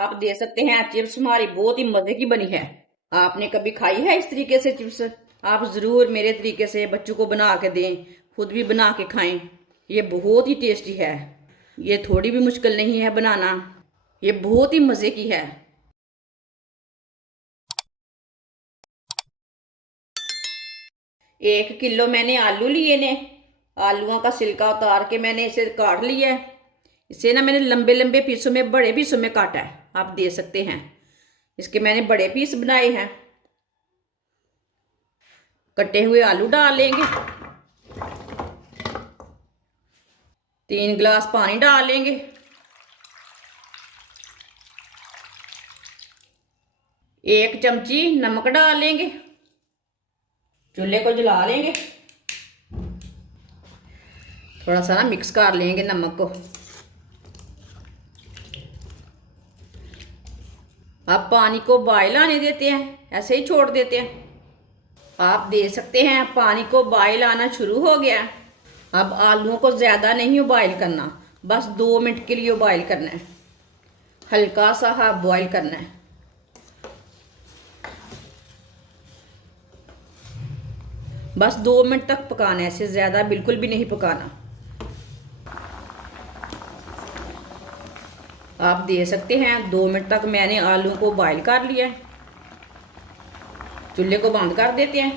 आप दे सकते हैं चिप्स हमारी बहुत ही मजे की बनी है। आपने कभी खाई है इस तरीके से चिप्स? आप जरूर मेरे तरीके से बच्चों को बना के दें, खुद भी बना के खाएं। ये बहुत ही टेस्टी है। ये थोड़ी भी मुश्किल नहीं है बनाना। ये बहुत ही मजे की है। 1 किलो मैंने आलू लिए ने। आलूओं का छिलका उतार के मैंने इसे काट लिया है। इसे ना मैंने लंबे लंबे पीसों में, बड़े पीसों में काटा है। आप दे सकते हैं। इसके मैंने बड़े पीस बनाए हैं। कटे हुए आलू डाल लेंगे। 3 गिलास पानी डाल लेंगे। 1 चमची नमक डाल लेंगे। चूल्हे को जला लेंगे। थोड़ा सा ना मिक्स कर लेंगे नमक को। अब पानी को बॉयल आने देते हैं, ऐसे ही छोड़ देते हैं। आप दे सकते हैं पानी को बॉयल आना शुरू हो गया। अब आलूओं को ज़्यादा नहीं बॉयल करना, बस 2 मिनट के लिए बॉयल करना है। हल्का सा हाफ बॉयल करना है। बस 2 मिनट तक पकाना है, इससे ज़्यादा बिल्कुल भी नहीं पकाना। आप दे सकते हैं 2 मिनट तक मैंने आलू को बॉयल कर लिया है। चूल्हे को बंद कर देते हैं।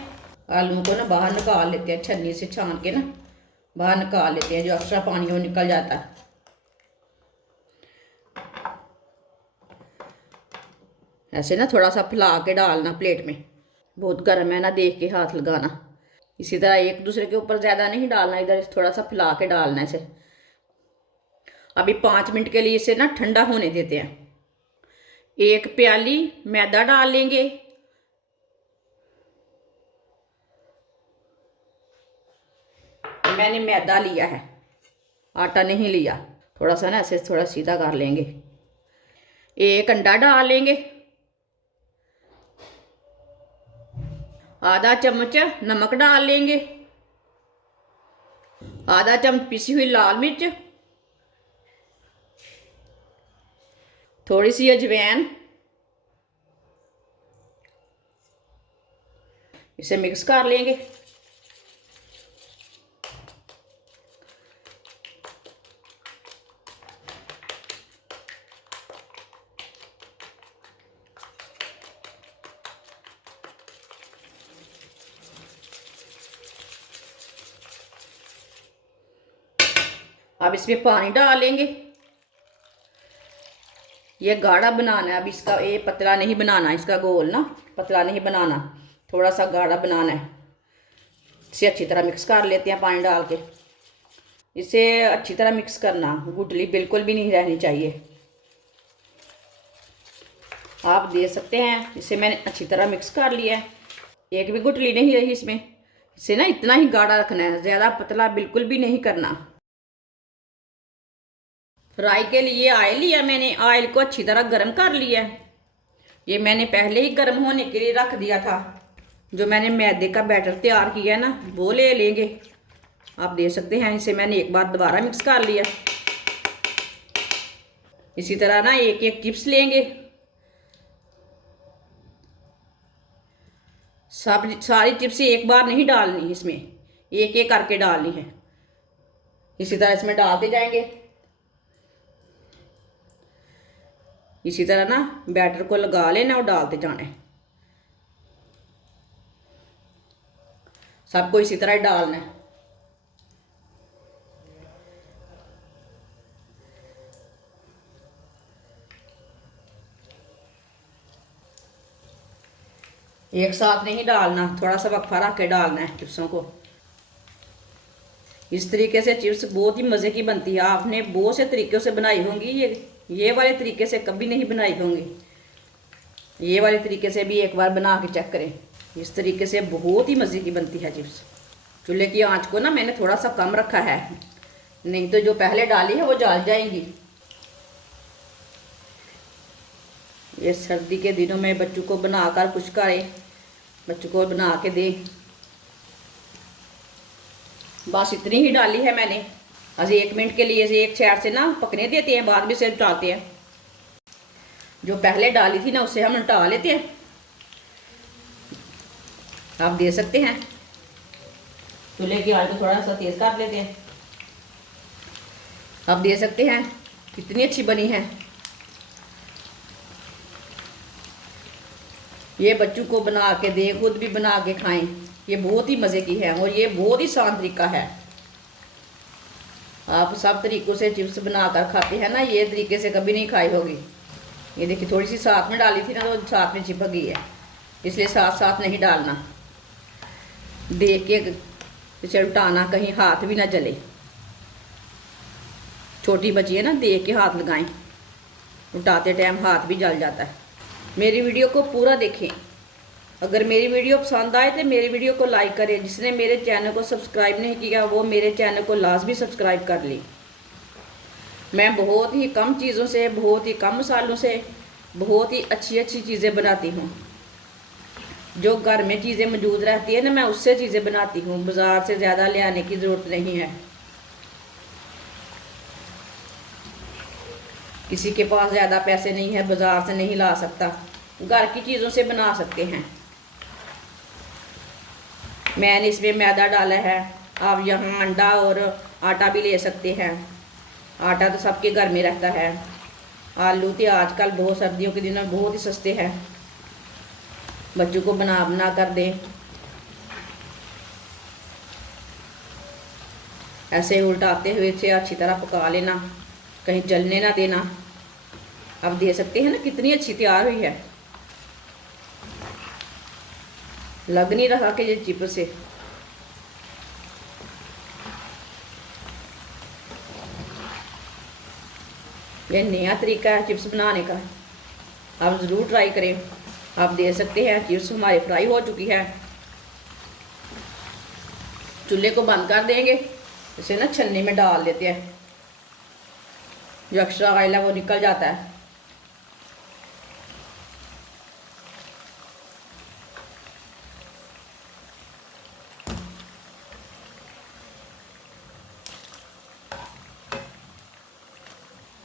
आलू को ना बाहर निकाल लेते हैं, छन्नी से छान के ना बाहर निकाल लेते हैं, जो एक्स्ट्रा पानी वो निकल जाता है। ऐसे ना थोड़ा सा फैला के डालना प्लेट में। बहुत गर्म है ना, देख के हाथ लगाना। इसी तरह एक दूसरे के ऊपर ज़्यादा नहीं डालना, इधर थोड़ा सा फैला के डालना है इसे। अभी 5 मिनट के लिए इसे ना ठंडा होने देते हैं। 1 प्याली मैदा डाल लेंगे। मैंने मैदा लिया है, आटा नहीं लिया। थोड़ा सा ना ऐसे थोड़ा सीधा कर लेंगे। 1 अंडा डाल लेंगे। आधा चम्मच नमक डाल लेंगे। आधा चम्मच पिसी हुई लाल मिर्च। थोड़ी सी अजवाइन। इसे मिक्स कर लेंगे। अब इसमें पानी डाल लेंगे। ये गाढ़ा बनाना है। अब इसका ये पतला नहीं बनाना, इसका गोल ना पतला नहीं बनाना, थोड़ा सा गाढ़ा बनाना है। इसे अच्छी तरह मिक्स कर लेते हैं पानी डाल के। इसे अच्छी तरह मिक्स करना, गुठली बिल्कुल भी नहीं रहनी चाहिए। आप दे सकते हैं। इसे मैंने अच्छी तरह मिक्स कर लिया है, एक भी गुठली नहीं रही इसमें। इसे ना इतना ही गाढ़ा रखना है, ज़्यादा पतला बिल्कुल भी नहीं करना। फ्राई के लिए ऑयल लिया मैंने। ऑयल को अच्छी तरह गर्म कर लिया है। ये मैंने पहले ही गर्म होने के लिए रख दिया था। जो मैंने मैदे का बैटर तैयार किया है ना, वो ले लेंगे। आप दे सकते हैं। इसे मैंने एक बार दोबारा मिक्स कर लिया। इसी तरह ना एक एक चिप्स लेंगे। सब सारी चिप्स एक बार नहीं डालनी, इसमें एक एक करके डालनी है। इसी तरह इसमें डालते जाएंगे। इसी तरह ना बैटर को लगा लेना और डालते जाना है। सबको इसी तरह डालना है। एक साथ नहीं डालना, थोड़ा सा वक्फा रख के डालना है चिप्सों को। इस तरीके से चिप्स बहुत ही मज़े की बनती है। आपने बहुत से तरीक़ों से बनाई होंगी, ये वाले तरीके से कभी नहीं बनाई होंगी। ये वाले तरीके से भी एक बार बना के चेक करें। इस तरीके से बहुत ही मज़े की बनती है चिप्स। चूल्हे की आंच को ना मैंने थोड़ा सा कम रखा है, नहीं तो जो पहले डाली है वो जल जाएंगी। ये सर्दी के दिनों में बच्चों को बनाकर कुछ करें, बच्चों को बना के दें। बस इतनी ही डाली है मैंने। अभी 1 मिनट के लिए एक साइड से ना पकने देते हैं, बाद में से उठाते हैं। जो पहले डाली थी ना उससे हम हटा लेते हैं। आप दे सकते हैं। चूल्हे की आंच को थोड़ा सा तेज कर लेते हैं। आप दे सकते हैं कितनी अच्छी बनी है। ये बच्चों को बना के दें, खुद भी बना के खाएं। ये बहुत ही मज़े की है और ये बहुत ही आसान तरीका है। आप सब तरीक़ों से चिप्स बनाकर खाते हैं ना, ये तरीके से कभी नहीं खाई होगी। ये देखिए थोड़ी सी साथ में डाली थी ना तो साथ में चिपक गई है, इसलिए साथ साथ नहीं डालना। देख के इसे उल्टाना, कहीं हाथ भी ना जले। छोटी बच्ची है ना, देख के हाथ लगाएं, उल्टाते टाइम हाथ भी जल जाता है। मेरी वीडियो को पूरा देखें। अगर मेरी वीडियो पसंद आए तो मेरी वीडियो को लाइक करें। जिसने मेरे चैनल को सब्सक्राइब नहीं किया वो मेरे चैनल को लाजमी सब्सक्राइब कर ले। मैं बहुत ही कम चीज़ों से, बहुत ही कम मसालों से बहुत ही अच्छी अच्छी चीज़ें बनाती हूँ। जो घर में चीज़ें मौजूद रहती है ना, मैं उससे चीज़ें बनाती हूँ। बाज़ार से ज़्यादा ले आने की ज़रूरत नहीं है। किसी के पास ज़्यादा पैसे नहीं है, बाज़ार से नहीं ला सकता, घर की चीज़ों से बना सकते हैं। मैंने इसमें मैदा डाला है। आप यहाँ अंडा और आटा भी ले सकते हैं। आटा तो सबके घर में रहता है। आलू तो आजकल बहुत सर्दियों के दिनों में बहुत ही सस्ते हैं। बच्चों को बना बना कर दें। ऐसे उल्टाते हुए इसे अच्छी तरह पका लेना, कहीं जलने ना देना। आप दे सकते हैं ना कितनी अच्छी तैयार हुई है। लग नहीं रहा कि ये चिप्स से। ये नया तरीका है चिप्स बनाने का, आप ज़रूर ट्राई करें। आप दे सकते हैं। चिप्स हमारी फ्राई हो चुकी है। चूल्हे को बंद कर देंगे। इसे ना छन्नी में डाल देते हैं, जो एक्स्ट्रा ऑयल है वो निकल जाता है।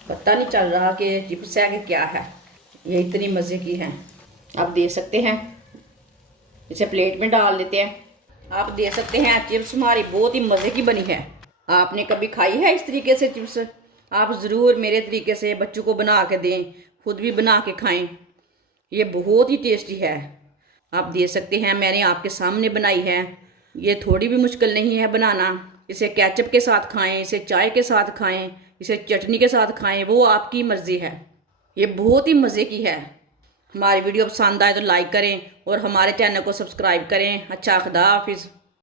पता नहीं चल रहा कि चिप्स है कि क्या है। ये इतनी मज़े की है। आप दे सकते हैं। इसे प्लेट में डाल देते हैं। आप दे सकते हैं। चिप्स हमारी बहुत ही मज़े की बनी है। आपने कभी खाई है इस तरीके से चिप्स? आप ज़रूर मेरे तरीके से बच्चों को बना के दें, खुद भी बना के खाएं। ये बहुत ही टेस्टी है। आप दे सकते हैं। मैंने आपके सामने बनाई है। ये थोड़ी भी मुश्किल नहीं है बनाना। इसे केचप के साथ खाएं, इसे चाय के साथ खाएं, इसे चटनी के साथ खाएं, वो आपकी मर्ज़ी है। ये बहुत ही मज़े की है। हमारी वीडियो पसंद आए तो लाइक करें और हमारे चैनल को सब्सक्राइब करें। अच्छा, खुदा हाफिज़।